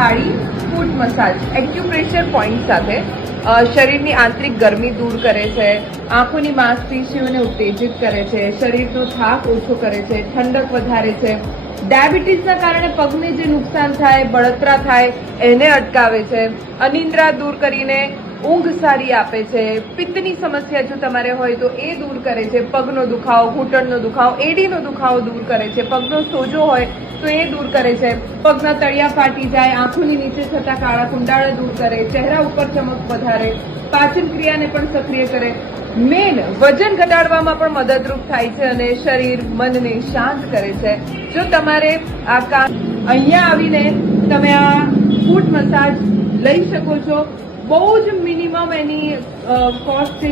થાળી ફૂટ massage acupressure point સાથે શરીરની આંતરિક ગરમી દૂર કરે છે, આંખોની માંસપેશીઓને ઉત્તેજિત કરે છે, શરીરનો થાક ઓછો કરે છે, ઠંડક વધારે છે, ડાયાબિટીસના કારણે પગને જે નુકસાન થાય, બળતરા થાય એને અટકાવે છે, અનિદ્રા દૂર કરીને ઊંઘ સારી આપે છે, પિત્તની સમસ્યા જો તમારે હોય તો એ દૂર કરે છે, પગનો દુખાવો, ઘૂંટણનો દુખાવો, એડીનો દુખાવો દૂર કરે છે, પગનો સોજો હોય તો એ દૂર કરે છે, પગના તળિયા ફાટી જાય, આંખોની નીચે થતા કાળા કુંડાળા દૂર કરે, ચહેરા ઉપર ચમક વધારે, પાચન ક્રિયાને પણ સક્રિય કરે, મેન વજન ઘટાડવામાં પણ મદદરૂપ થાય છે અને શરીર મનને શાંત કરે છે. જો તમારે આ કામ અહીંયા આવીને તમે આ ફૂટ મસાજ લઈ શકો છો. બહુ જ મિનિમમ એની કોસ્ટ છે.